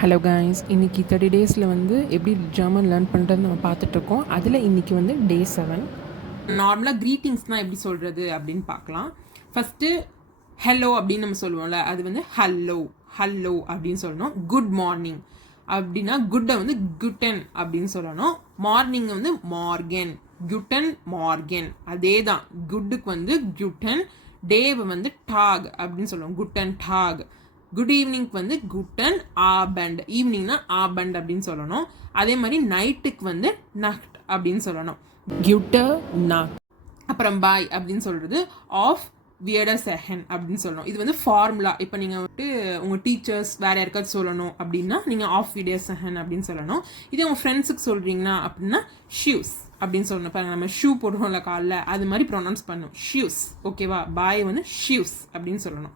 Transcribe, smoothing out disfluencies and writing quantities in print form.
Hello guys, இன்றைக்கி 30 டேஸில் வந்து எப்படி ஜெர்மன் லேர்ன் பண்ணுறது நம்ம பார்த்துட்ருக்கோம். அதில் இன்றைக்கி வந்து டே 7. நார்மலாக க்ரீட்டிங்ஸ்னால் எப்படி சொல்கிறது அப்படின்னு பார்க்கலாம். ஃபஸ்ட்டு ஹலோ அப்படின்னு நம்ம சொல்லுவோம்ல, அது வந்து ஹல்லோ ஹல்லோ அப்படின்னு சொல்லணும். குட் மார்னிங் அப்படின்னா குட்டை வந்து குட்டன் அப்படின்னு சொல்லணும். மார்னிங்கை வந்து மார்கன், குட்டன் மார்கன். அதே தான், குட்டுக்கு வந்து குட்டன், டேவை வந்து டாக் அப்படின்னு சொல்லுவோம், குட்டன் டாக். குட் ஈவினிங்க்கு வந்து குட்டன் ஆபண்ட், ஈவினிங்னா ஆபண்ட் அப்படின்னு சொல்லணும். அதே மாதிரி நைட்டுக்கு வந்து நக்ட் அப்படின்னு சொல்லணும், கியூட்டர் நாக். அப்புறம் பாய் அப்படின்னு சொல்கிறது ஆஃப் வியர்டர் செஹன் அப்படின்னு சொல்லணும். இது வந்து ஃபார்முலா. இப்போ நீங்கள் வந்துட்டு உங்கள் டீச்சர்ஸ் வேறு யாருக்காச்சும் சொல்லணும் அப்படின்னா நீங்கள் ஆஃப் வியர்டர் செஹன் அப்படின்னு சொல்லணும். இதே உங்கள் ஃப்ரெண்ட்ஸுக்கு சொல்கிறீங்கன்னா அப்படின்னா ஷூஸ் அப்படின்னு சொல்லணும். இப்போ நம்ம ஷூ போடுறோம்ல காலில், அது மாதிரி ப்ரொனவுன்ஸ் பண்ணணும், ஷூஸ். ஓகேவா? பாய் வந்து ஷூஸ் அப்படின்னு சொல்லணும்.